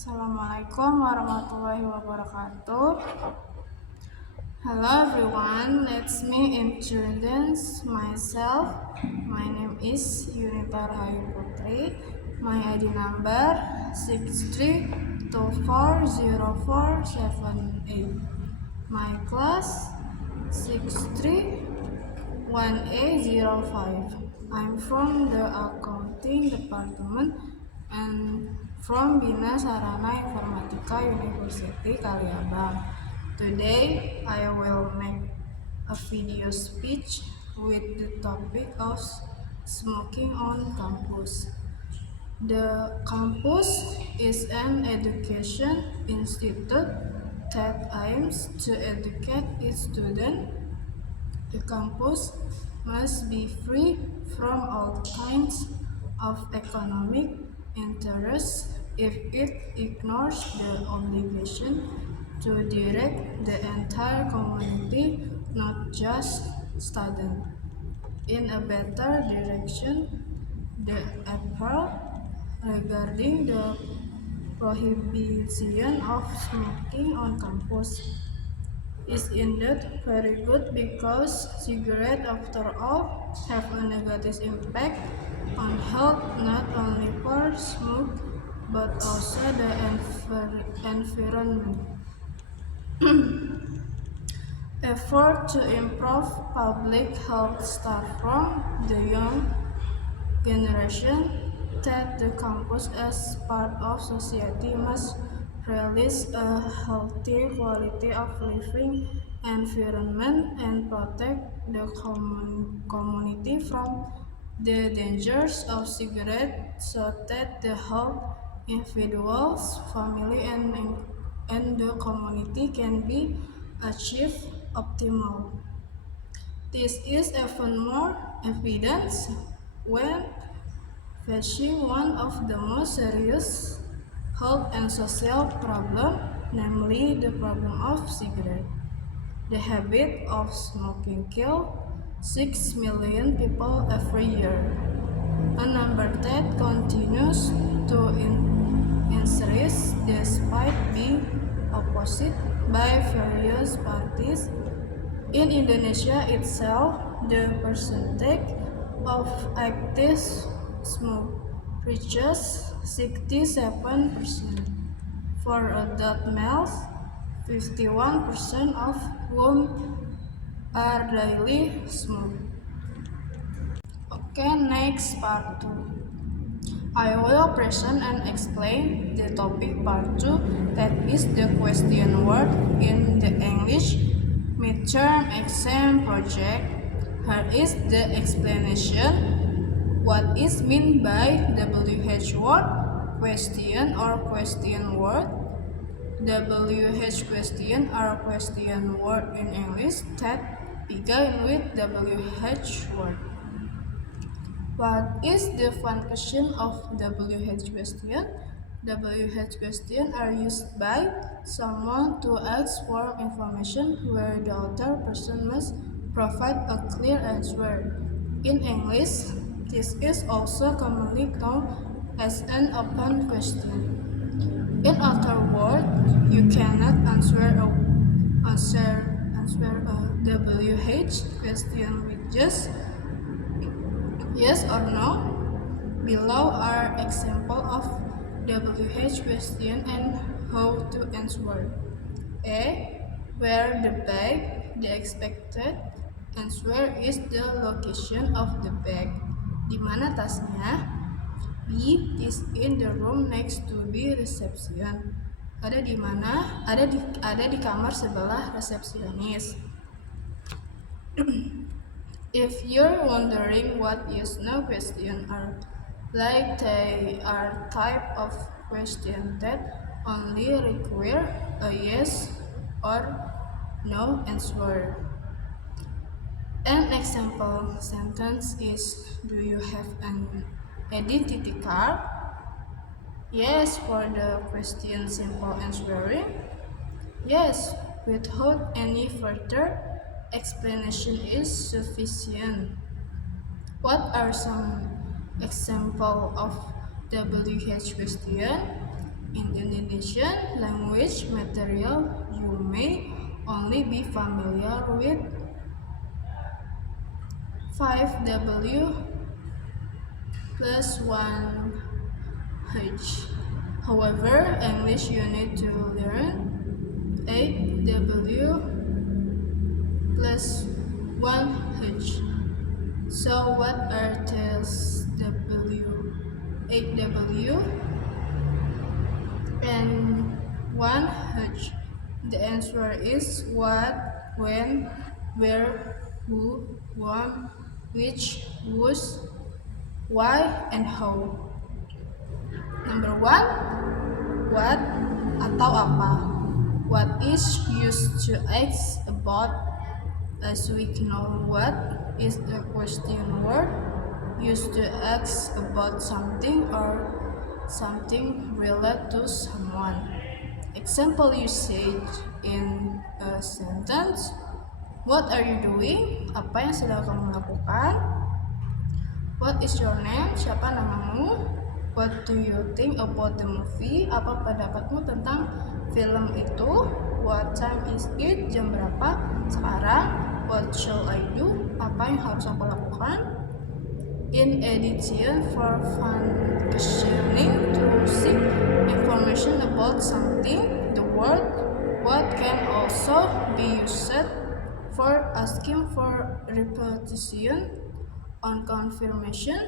Assalamualaikum warahmatullahi wabarakatuh. Hello everyone, let me introduce myself. My name is Yunita Rahayu Putri. My ID number 63240478. My class 631A05. I'm from the accounting department and from Bina Sarana Informatika University Kaliabang. Today I will make a video speech with the topic of smoking on campus. The campus is an education institute that aims to educate its students. The campus must be free from all kinds of economic interests if it ignores the obligation to direct the entire community, not just students, in a better direction. The appeal regarding the prohibition of smoking on campus is indeed very good because cigarettes, after all, have a negative impact on health not only for smoke but also the environment. Effort to improve public health start from the young generation that the campus as part of society must realize a healthy quality of living environment and protect the community from the dangers of cigarettes so that the whole individuals, family and the community can be achieved optimal. This is even more evident when facing one of the most serious health and social problems, namely the problem of cigarette. The habit of smoking kills 6 million people every year, a number that continues to increase despite being opposed by various parties. In Indonesia itself, the percentage of active smoke reaches 67%. For adult males, 51% of whom are daily smoke. Okay, next part 2. I will present and explain the topic part 2, that is the question word in the English midterm exam project. Here is the explanation. What is meant by WH word, question or question word? WH question or question word in English that begin with WH word. What is the function of WH question? WH questions are used by someone to ask for information where the other person must provide a clear answer. In English, this is also commonly known as an open question. In other words, you cannot answer a WH question with just yes or no. Below are examples of WH question and how to answer. A. Where the bag? The expected answer is the location of the bag. Di mana tasnya? B. Is in the room next to the reception. Ada di mana? Ada di kamar sebelah resepsionis. If you're wondering what yes/no questions are, like they are type of question that only require a yes or no answer. An example sentence is, do you have an identity card? Yes for the question simple answering. Yes, without any further explanation is sufficient. What are some examples of WH question? In the Indonesian language material, you may only be familiar with 5W plus 1H. However, English you need to learn 8W plus 1H. So what are these W? 8W and 1H. The answer is what, when, where, who, when, which, whose, why, and how. Number 1, what atau apa. What is used to ask about, as we know what is a question word used to ask about something or something related to someone. Example usage in a sentence: what are you doing? Apa yang sedang kamu lakukan? What is your name? Siapa namamu? What do you think about the movie? Apa pendapatmu tentang film itu? What time is it? Jam berapa sekarang? What shall I do? Apa yang harus aku lakukan? In addition, for functioning to seek information about something, the word what can also be used for asking for repetition on confirmation.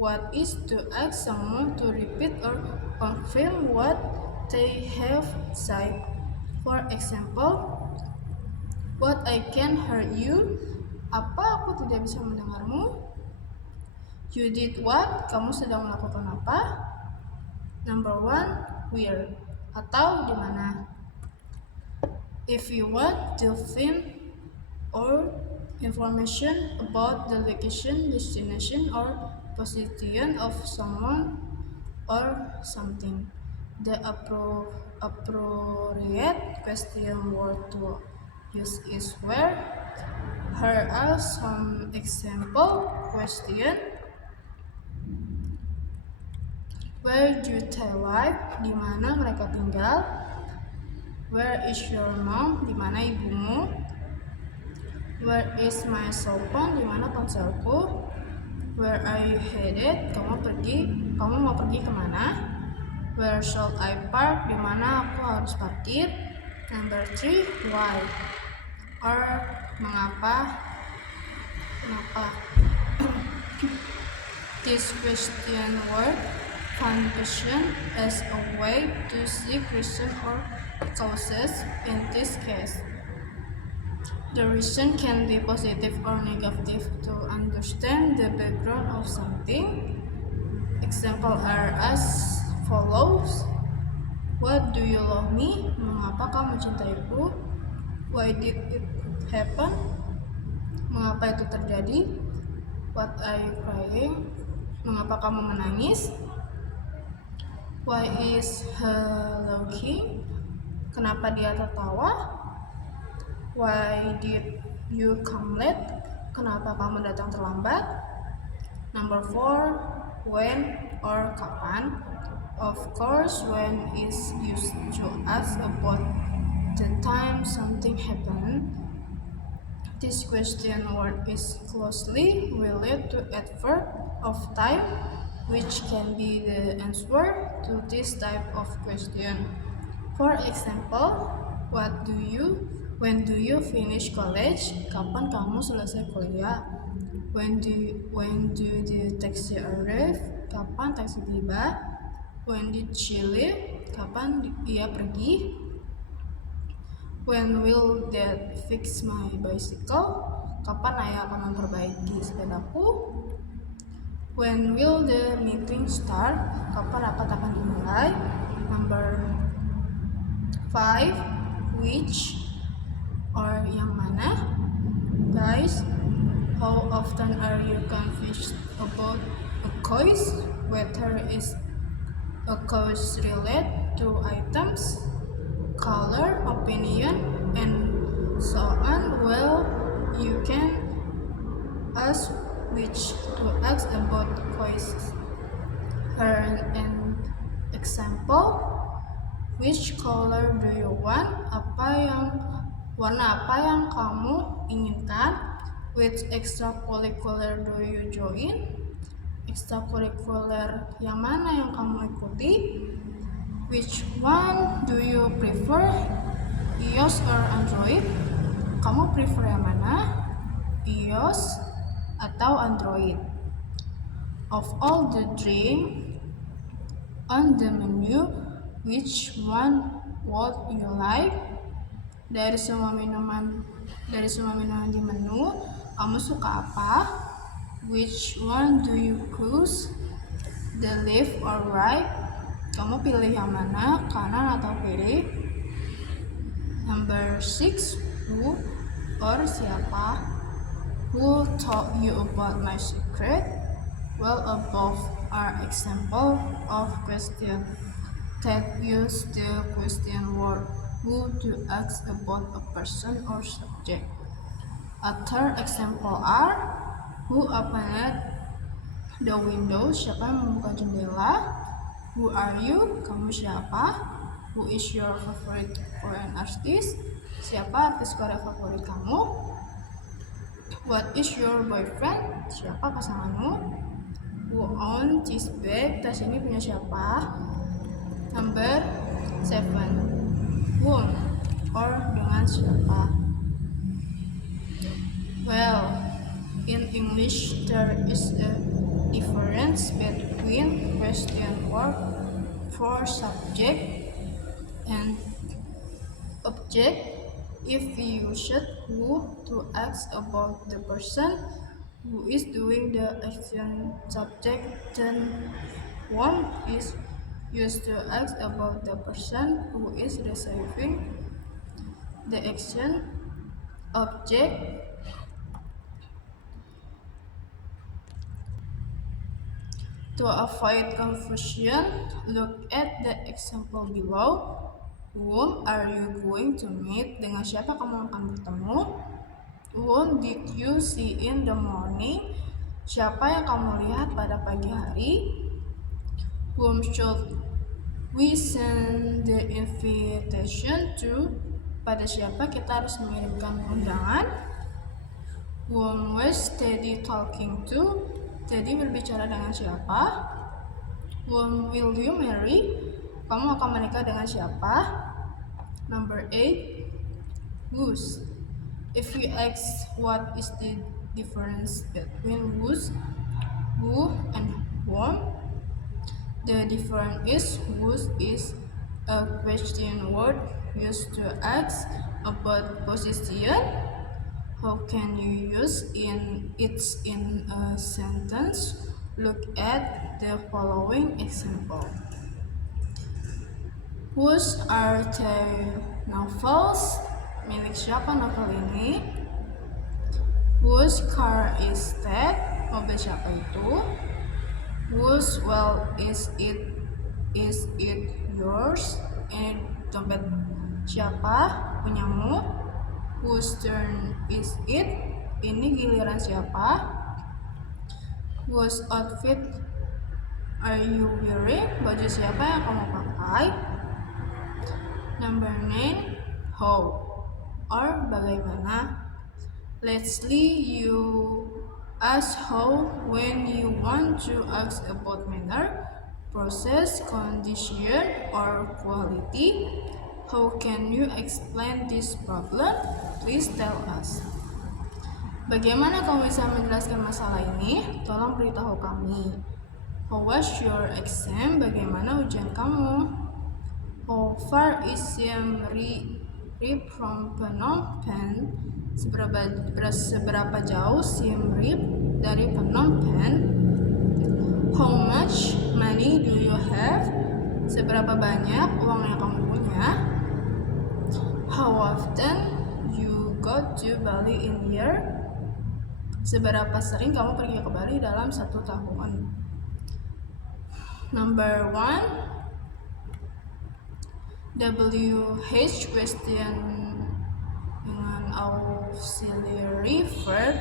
What is to ask someone to repeat or confirm what they have said. For example, what I can hear you. Apa aku tidak bisa mendengarmu? You did what? Kamu sedang melakukan apa? Number 1, where atau di mana. If you want to find or information about the location, destination, or position of someone or something, the appropriate question word to use is where. Here are some example question. Where do they live? Di mana mereka tinggal? Where is your mom? Di mana ibumu? Where is my cell phone? Di mana ponselku? Where are you headed? Kamu mau pergi kemana? Where shall I park? Di mana aku harus parkir? Number 3, why? Or mengapa? This question word function as a way to seek reason or causes. In this case, the reason can be positive or negative to understand the background of something. Example are as follows. What do you love me? Mengapa kamu mencintaiku? Why did it happen? Mengapa itu terjadi? What are you crying? Mengapa kamu menangis? Why is he laughing? Kenapa dia tertawa? Why did you come late? Kenapa kamu datang terlambat? Number 4, when or kapan. Of course, when is used to ask about the time something happened. This question word is closely related to adverb of time, which can be the answer to this type of question. For example, when do you finish college? Kapan kamu selesai kuliah? When do the taxi arrive? Kapan taksi tiba? When did she leave? Kapan ia pergi? When will dad fix my bicycle? Kapan ayah akan memperbaiki sepedaku? When will the meeting start? Kapan rapat akan dimulai? Number 5, which or yang mana? Guys, how often are you confused about a quiz? Whether is a quiz related to items, color, opinion, and so on? Well, you can ask which to ask about quizzes. An example: Which color do you want? Warna apa yang kamu inginkan? Which extracurricular do you join? Extracurricular yang mana yang kamu ikuti? Which one do you prefer? iOS or Android? Kamu prefer yang mana? iOS atau Android? Of all the drink on the menu, which one would you like? Dari semua minuman di menu, kamu suka apa? Which one do you choose? The left or right? Kamu pilih yang mana? Kanan atau kiri? Number 6, who or siapa? Who told you about my secret? Well, above are example of question that use the question word who to ask about a person or subject. Other example are who opened the window, siapa yang membuka jendela? Who are you? Kamu siapa? Who is your favorite Korean artist? Siapa artis Korea favorit kamu? What is your boyfriend? Siapa pasanganmu? Who owns this bag? Tas ini punya siapa? Number 7, whom or dengan siapa? Well, in English there is a difference between question word for subject and object. If we use who to ask about the person who is doing the action subject, then one is used to ask about the person who is receiving the action object. To avoid confusion, look at the example below. Whom are you going to meet? Dengan siapa kamu akan bertemu? Whom did you see in the morning? Siapa yang kamu lihat pada pagi hari? Whom should we send the invitation to? Pada siapa kita harus mengirimkan undangan? Whom was Teddy talking to? Teddy berbicara dengan siapa? Whom will you marry? Kamu akan menikah dengan siapa? Number 8, whose. If you ask what is the difference between whose, who, and whom, the difference is whose is a question word used to ask about position. How can you use it in a sentence? Look at the following example. Whose are the novels? Milik siapa novel ini? Whose car is that? Mobil siapa itu? Whose wallet is it? Is it yours? Ini dompet siapa? Punyamu? Whose turn is it? Ini giliran siapa? Whose outfit are you wearing? Baju siapa yang kamu pakai? Number 9, how or bagaimana. Lastly, you ask how when you want to ask about manner, process, condition, or quality. How can you explain this problem? Please tell us. Bagaimana kamu bisa menjelaskan masalah ini? Tolong beritahu kami. How was your exam? Bagaimana ujian kamu? How far is Siem Reap from Phnom Penh? Seberapa jauh Siem Reap dari Phnom Penh? How much money do you have? Seberapa banyak uang yang kamu punya? How often you go to Bali in year? Seberapa sering kamu pergi ke Bali dalam 1 tahun? Number 1, WH question dengan auxiliary verb.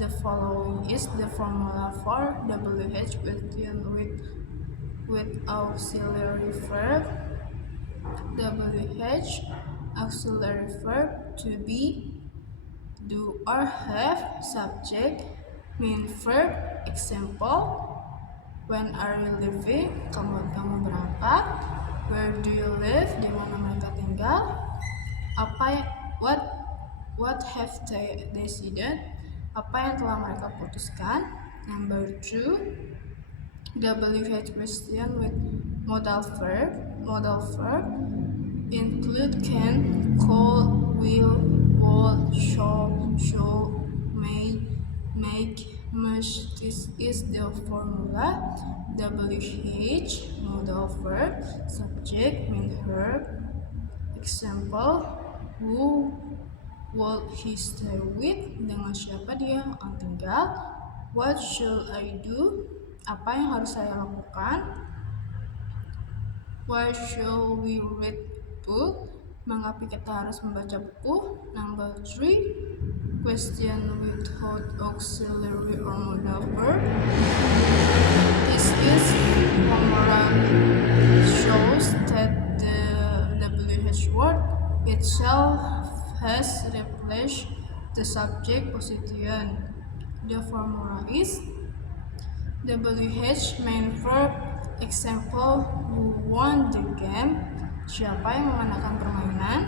The following is the formula for WH question with auxiliary verb. WH auxiliary verb to be, do or have, subject, main verb, example, when are you leaving, kamu berangkat, where do you live, di mana mereka tinggal, what have they decided, apa yang telah mereka putuskan. Number 2, WH question with modal verb include can, could, will, would, should, may, make, must. This is the formula. WH modal verb, subject, main verb, example, who would he stay with, dengan siapa dia akan tinggal, what should I do, apa yang harus saya lakukan, why should we read book, mengapa kita harus membaca buku. Number 3, question without auxiliary or modal verb. This is formula shows that the WH word itself has replaced the subject position. The formula is WH main verb, example, who won the game, siapa yang memenangkan permainan,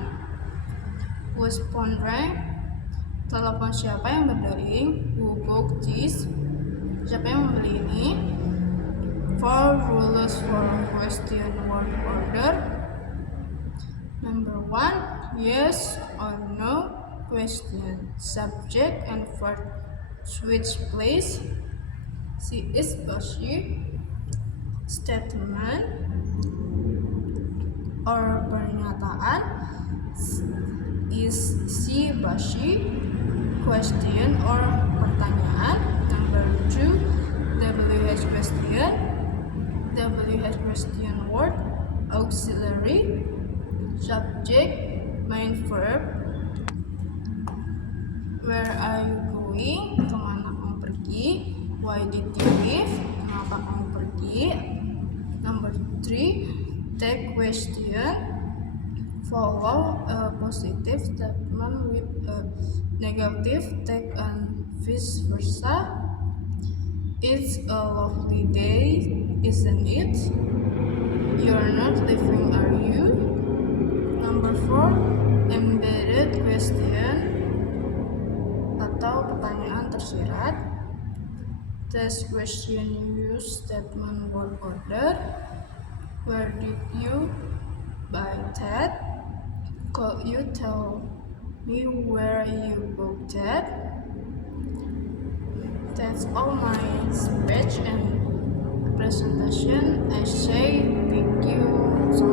whose phone rang, telepon siapa yang berdering, who booked this, siapa yang membeli ini, 4 rules for question word order. Number 1, yes or no question, subject and verb switch place. She is she, statement or pernyataan, is she she, question or pertanyaan. Number 2, WH question word, auxiliary, subject, main verb, where are you going, kemana kamu pergi, why did you leave, kenapa kamu pergi. Number 3, take question, follow a positive statement with a negative take and vice versa. It's a lovely day, isn't it? You're not leaving, are you? Number 4, embedded question atau pertanyaan tersirat. Test question use statement word order. Where did you buy that? Could you tell me where you bought that? That's all my speech and presentation. I say thank you so much.